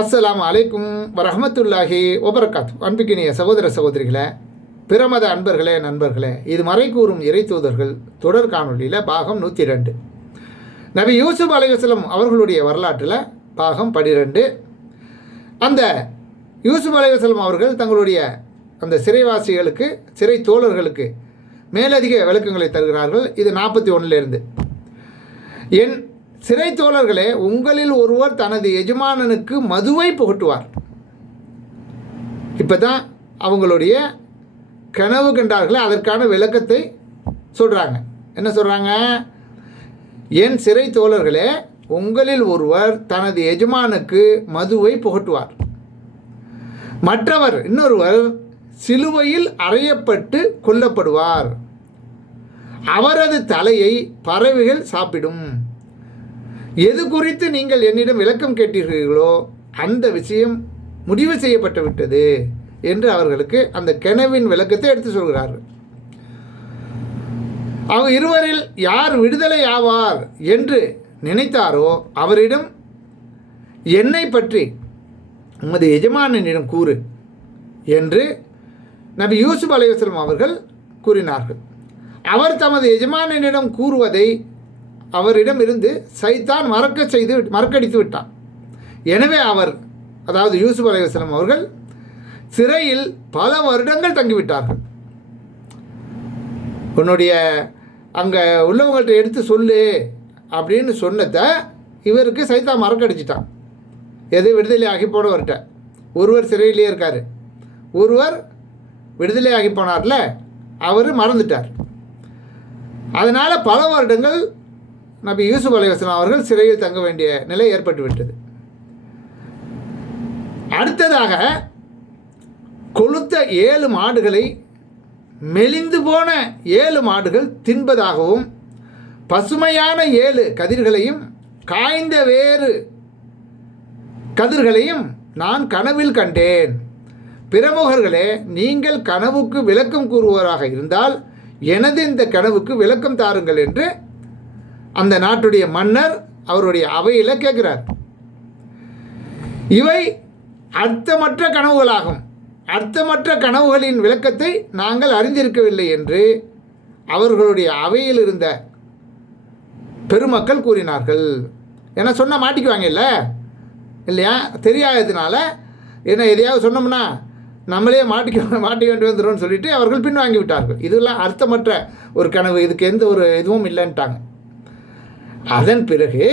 அஸ்ஸலாம் அலைக்கும் வரஹமத்துல்லாஹி ஒபரகாத் அன்புக்கினிய சகோதர சகோதரிகளே பிரமத அன்பர்களே நண்பர்களே இது மறை கூறும் இறை தூதர்கள் தொடர் காணொளியில் பாகம் நூற்றி ரெண்டு நபி யூசுப் அலைவாஸ்லம் அவர்களுடைய வரலாற்றில் பாகம் பனிரெண்டு. அந்த யூசுப் அலைவாஸ்லம் அவர்கள் தங்களுடைய அந்த சிறைவாசிகளுக்கு சிறை தோழர்களுக்கு மேலதிக விளக்கங்களை தருகிறார்கள். இது நாற்பத்தி ஒன்றிலிருந்து என் சிறை தோழர்களே உங்களில் ஒருவர் தனது எஜமானனுக்கு மதுவை புகட்டுவார். இப்போ தான் அவங்களுடைய கனவு கண்டார்களே அதற்கான விளக்கத்தை சொல்கிறாங்க என்ன சொல்கிறாங்க என் சிறை தோழர்களே உங்களில் ஒருவர் தனது எஜமானுக்கு மதுவை புகட்டுவார். மற்றவர் இன்னொருவர் சிலுவையில் அறையப்பட்டு கொல்லப்படுவார். அவரது தலையை பறவைகள் சாப்பிடும். எது குறித்து நீங்கள் என்னிடம் விளக்கம் கேட்டீர்களோ அந்த விஷயம் முடிவு செய்யப்பட்டு விட்டது என்று அவர்களுக்கு அந்த கெனவின் விளக்கத்தை எடுத்து சொல்கிறார்கள். அவர் இருவரில் யார் விடுதலை ஆவார் என்று நினைத்தாரோ அவரிடம் என்னை பற்றி உமது எஜமானனிடம் கூறு என்று நபி யூசுப் அலைவாஸ்லம் அவர்கள் கூறினார்கள். அவர் தமது எஜமானனிடம் கூறுவதை அவரிடம் இருந்து சைத்தான் மறக்க செய்து மறக்கடித்து விட்டான். எனவே அவர் அதாவது யூசுப் அலைவாஸ்லம் அவர்கள் சிறையில் பல வருடங்கள் தங்கிவிட்டார்கள். உன்னுடைய அங்கே உள்ளவங்கள்ட்ட எடுத்து சொல்லு அப்படின்னு சொன்னதை இவருக்கு சைதா மறக்கடிச்சிட்டான். எது விடுதலை ஆகி போனவர்கிட்ட. ஒருவர் சிறையிலே இருக்கார். ஒருவர் விடுதலை ஆகி போனார்ல அவர் மறந்துட்டார். அதனால் பல வருடங்கள் நபி யூசுப் அலைவாஸ்லாம் அவர்கள் சிறையில் தங்க வேண்டிய நிலை ஏற்பட்டுவிட்டது. அடுத்ததாக கொளுத்த ஏழு மாடுகளை மெலிந்து போன ஏழு மாடுகள் தின்பதாகவும் பசுமையான ஏழு கதிர்களையும் காய்ந்த வேறு கதிர்களையும் நான் கனவில் கண்டேன். பிரமுகர்களே நீங்கள் கனவுக்கு விளக்கம் கூறுவோராக இருந்தால் எனது இந்த கனவுக்கு விளக்கம் தாருங்கள் என்று அந்த நாட்டுடைய மன்னர் அவருடைய அவையில் கேட்கிறார் இவை அர்த்தமற்ற கனவுகளாகும். அர்த்தமற்ற கனவுகளின் விளக்கத்தை நாங்கள் அறிந்திருக்கவில்லை என்று அவர்களுடைய அவையில் இருந்த பெருமக்கள் கூறினார்கள். ஏன்னா சொன்னால் மாட்டிக்குவாங்க இல்லை இல்லையா? தெரியாததுனால என்ன எதையாவது சொன்னோம்னா நம்மளே மாட்டிக்க மாட்டிக்க வேண்டி வந்துடும் சொல்லிட்டு அவர்கள் பின்வாங்கி விட்டார்கள் இதெல்லாம் அர்த்தமற்ற ஒரு கனவு. இதுக்கு எந்த ஒரு இதுவும் இல்லைன்ட்டாங்க. அதன் பிறகு